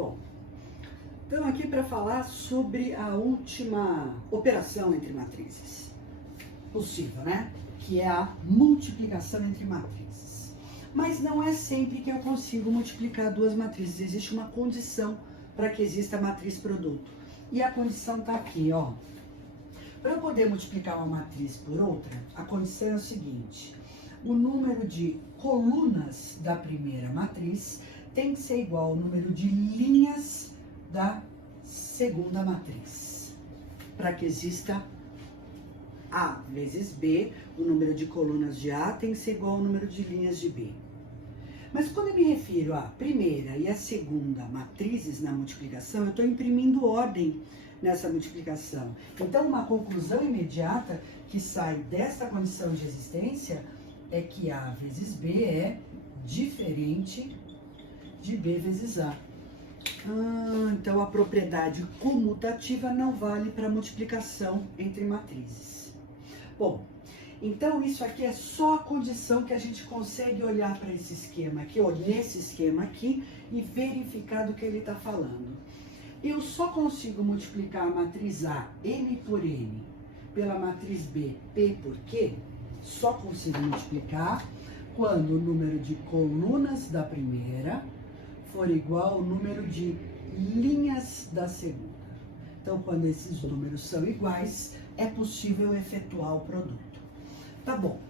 Bom, estamos aqui para falar sobre a última operação entre matrizes possível, né? Que é a multiplicação entre matrizes. Mas não é sempre que eu consigo multiplicar duas matrizes. Existe uma condição para que exista a matriz produto. E a condição está aqui, ó. Para eu poder multiplicar uma matriz por outra, a condição é o seguinte: o número de colunas da primeira matriz tem que ser igual ao número de linhas da segunda matriz. Para que exista A vezes B, o número de colunas de A tem que ser igual ao número de linhas de B. Mas quando eu me refiro à primeira e à segunda matrizes na multiplicação, eu estou imprimindo ordem nessa multiplicação. Então, uma conclusão imediata que sai desta condição de existência é que A vezes B é diferente de B vezes A. Então, a propriedade comutativa não vale para multiplicação entre matrizes. Bom, então isso aqui é só a condição que a gente consegue olhar para esse esquema aqui, ou nesse esquema aqui, e verificar do que ele está falando. Eu só consigo multiplicar a matriz A, M por N, pela matriz B, P por Q, só consigo multiplicar quando o número de colunas da primeira for igual ao número de linhas da segunda. Então, quando esses números são iguais, é possível efetuar o produto. Tá bom.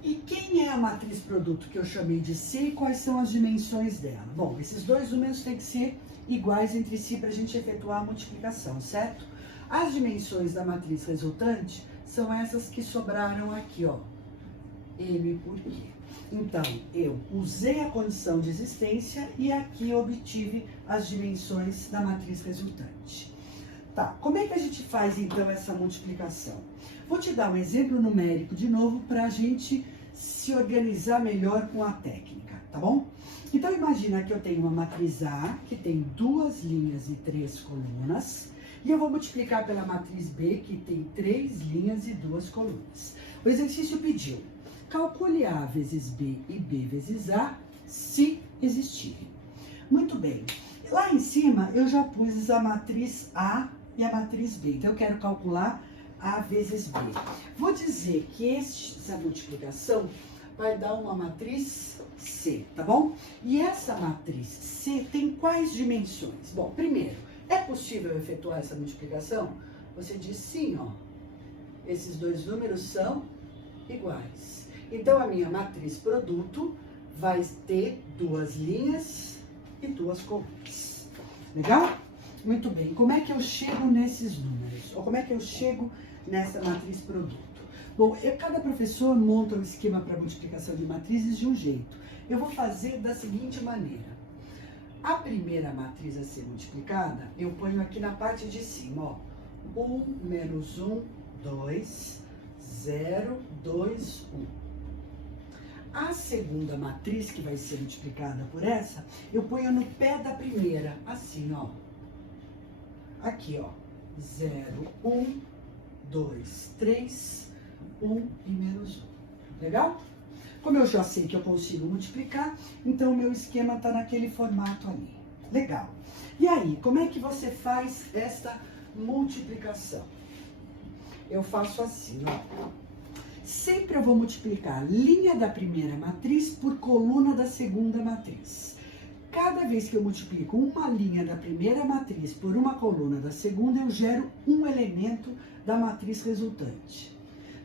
E quem é a matriz produto que eu chamei de C e quais são as dimensões dela? Bom, esses dois números têm que ser iguais entre si para a gente efetuar a multiplicação, certo? As dimensões da matriz resultante são essas que sobraram aqui, ó. M por Q. Então, eu usei a condição de existência e aqui obtive as dimensões da matriz resultante. Tá, como é que a gente faz então essa multiplicação? Vou te dar um exemplo numérico de novo para a gente se organizar melhor com a técnica, tá bom? Então, imagina que eu tenho uma matriz A que tem 2 linhas e 3 colunas e eu vou multiplicar pela matriz B que tem 3 linhas e 2 colunas. O exercício pediu: calcule A vezes B e B vezes A, se existirem. Muito bem. Lá em cima, eu já pus a matriz A e a matriz B. Então, eu quero calcular A vezes B. Vou dizer que essa multiplicação vai dar uma matriz C, tá bom? E essa matriz C tem quais dimensões? Bom, primeiro, é possível efetuar essa multiplicação? Você diz sim, ó. Esses dois números são iguais. Então, a minha matriz produto vai ter 2 linhas e 2 colunas. Legal? Muito bem. Como é que eu chego nesses números? Ou como é que eu chego nessa matriz produto? Bom, cada professor monta um esquema para multiplicação de matrizes de um jeito. Eu vou fazer da seguinte maneira. A primeira matriz a ser multiplicada, eu ponho aqui na parte de cima, ó. 1 menos 1, 2, 0, 2, 1. A segunda matriz, que vai ser multiplicada por essa, eu ponho no pé da primeira, assim, ó. Aqui, ó. 0, 1, 2, 3, 1 e menos 1. Legal? Como eu já sei que eu consigo multiplicar, então o meu esquema está naquele formato ali. Legal. E aí, como é que você faz esta multiplicação? Eu faço assim, ó. Sempre eu vou multiplicar linha da primeira matriz por coluna da segunda matriz. Cada vez que eu multiplico uma linha da primeira matriz por uma coluna da segunda, eu gero um elemento da matriz resultante.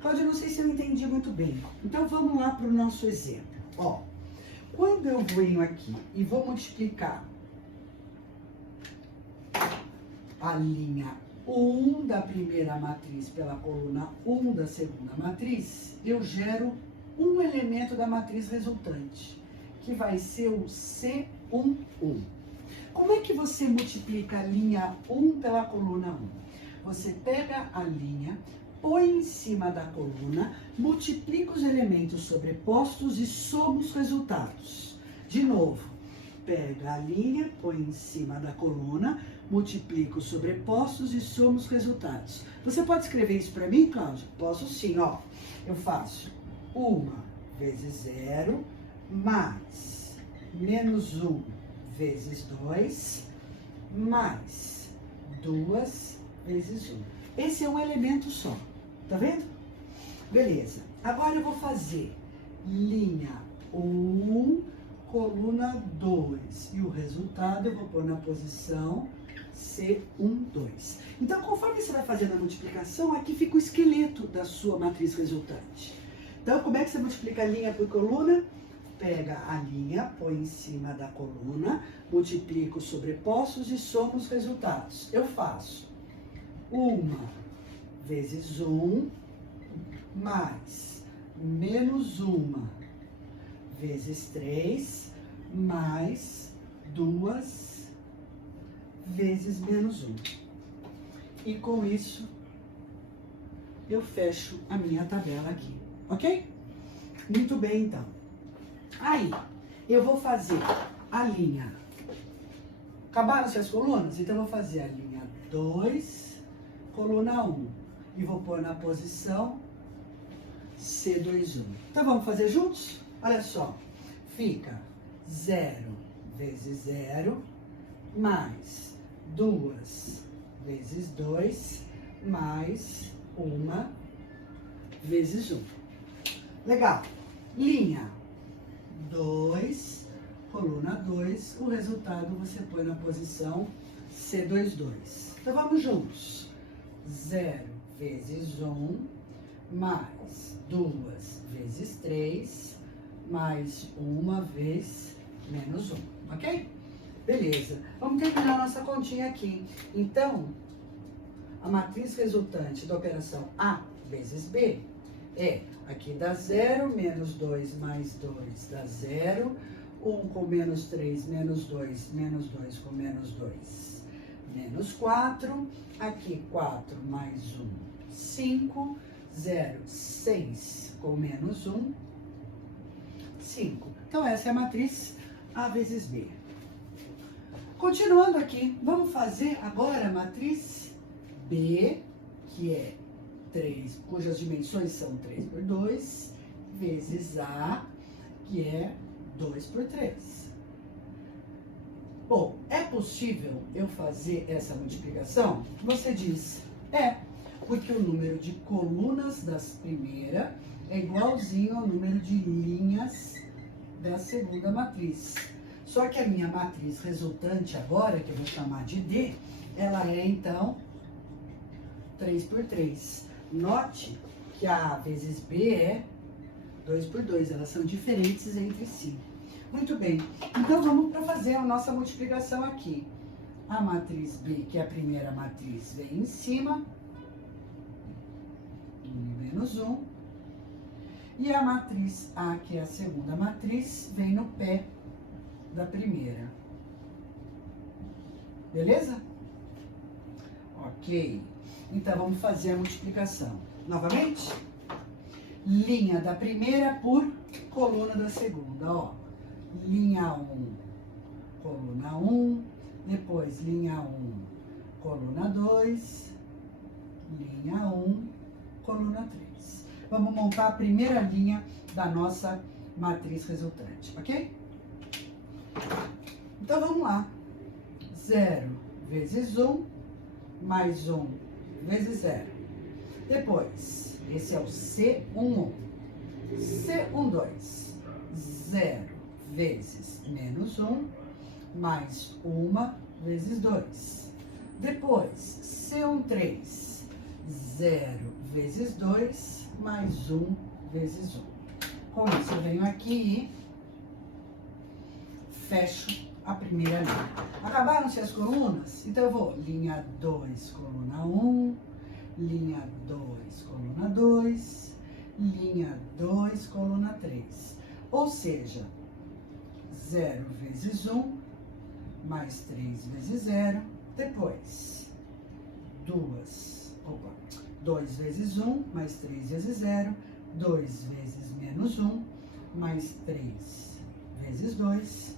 Cláudia, não sei se eu entendi muito bem. Então, vamos lá para o nosso exemplo. Ó, quando eu venho aqui e vou multiplicar a linha 1 da primeira matriz pela coluna 1 da segunda matriz, eu gero um elemento da matriz resultante, que vai ser o C11. Como é que você multiplica a linha 1 pela coluna 1? Você pega a linha, põe em cima da coluna, multiplica os elementos sobrepostos e soma os resultados. De novo, pega a linha, põe em cima da coluna, multiplica os sobrepostos e soma os resultados. Você pode escrever isso para mim, Cláudia? Posso sim, ó. Eu faço 1 vezes 0 mais menos 1 vezes 2 mais 2 vezes 1. Esse é um elemento só, tá vendo? Beleza. Agora eu vou fazer linha 1, coluna 2. E o resultado eu vou pôr na posição C12. Então, conforme você vai fazendo a multiplicação, aqui fica o esqueleto da sua matriz resultante. Então, como é que você multiplica linha por coluna? Pega a linha, põe em cima da coluna, multiplica os sobrepostos e soma os resultados. Eu faço 1 vezes 1 mais menos 1 vezes 3 mais 2 vezes menos 1. E com isso, eu fecho a minha tabela aqui, ok? Muito bem, então. Aí, eu vou fazer a linha. Acabaram-se as colunas? Então, eu vou fazer a linha 2, coluna 1. E vou pôr na posição C21. Então, vamos fazer juntos? Olha só. Fica 0 vezes 0, mais 2 vezes 2, mais 1 vezes 1. Legal. Linha 2, coluna 2, o resultado você põe na posição C22. Então, vamos juntos. 0 vezes 1, mais 2 vezes 3, mais 1 vez menos 1, ok? Beleza. Vamos terminar nossa continha aqui. Então, a matriz resultante da operação A vezes B é, aqui dá 0, menos 2 mais 2 dá 0, 1 com menos 3, menos 2 com menos 2, menos 4, aqui 4 mais 1, 5, 0, 6 com menos 1, 5. Então, essa é a matriz A vezes B. Continuando aqui, vamos fazer agora a matriz B, que é 3, cujas dimensões são 3 por 2, vezes A, que é 2 por 3. Bom, é possível eu fazer essa multiplicação? Você diz, porque o número de colunas da primeira é igualzinho ao número de linhas da segunda matriz. Só que a minha matriz resultante agora, que eu vou chamar de D, ela é, então, 3 por 3. Note que a A vezes B é 2 por 2. Elas são diferentes entre si. Muito bem. Então, vamos para fazer a nossa multiplicação aqui. A matriz B, que é a primeira matriz, vem em cima. Menos 1. E a matriz A, que é a segunda matriz, vem no pé da primeira. Beleza? Ok. Então, vamos fazer a multiplicação. Novamente, linha da primeira por coluna da segunda, ó. Linha 1, coluna 1, depois linha 1, coluna 2, linha 1, coluna 3. Vamos montar a primeira linha da nossa matriz resultante, ok? Então, vamos lá. 0 vezes 1, mais 1 vezes 0. Depois, esse é o C11. C12. 0 vezes menos 1, mais 1 vezes 2. Depois, C13. 0 vezes 2, mais 1 vezes 1. Com isso, eu venho aqui e fecho a primeira linha. Acabaram-se as colunas? Então, eu vou linha 2, coluna 1, linha 2, coluna 2, linha 2, coluna 3. Ou seja, 0 vezes 1, mais 3 vezes 0. Depois, 2 vezes 1, mais 3 vezes 0. 2 vezes menos 1, mais 3 vezes 2.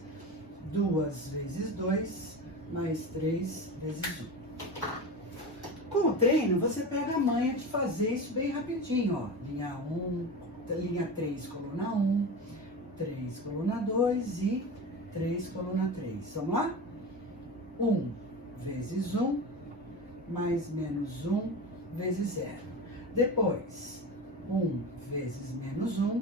2 vezes 2, mais 3 vezes 1. Com o treino, você pega a manha de fazer isso bem rapidinho, ó. Linha 1, linha 3, coluna 1, 3, coluna 2 e 3, coluna 3. Vamos lá? 1 vezes 1, mais menos 1 vezes 0. Depois, 1 vezes menos 1,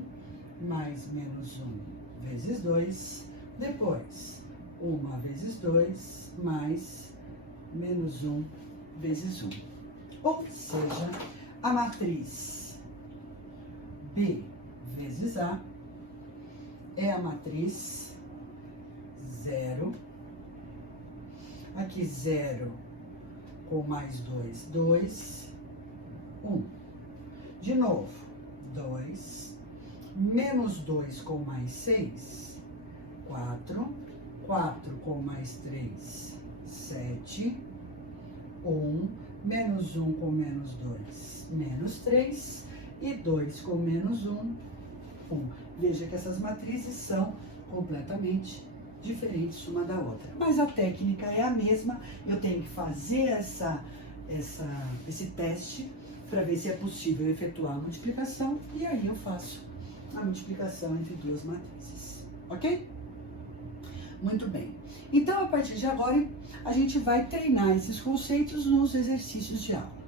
mais menos 1 vezes 2. Depois, 1 vezes 2, mais menos 1 vezes 1. Ou seja, a matriz B vezes A é a matriz 0. Aqui 0 com mais 2, 2, 1. De novo, 2, menos 2 com mais 6, 4, 4 com mais 3, 7, 1, menos 1 com menos 2, menos 3, e 2 com menos 1, 1. Veja que essas matrizes são completamente diferentes uma da outra. Mas a técnica é a mesma, eu tenho que fazer esse teste para ver se é possível efetuar a multiplicação, e aí eu faço a multiplicação entre duas matrizes, ok? Muito bem. Então, a partir de agora, a gente vai treinar esses conceitos nos exercícios de aula.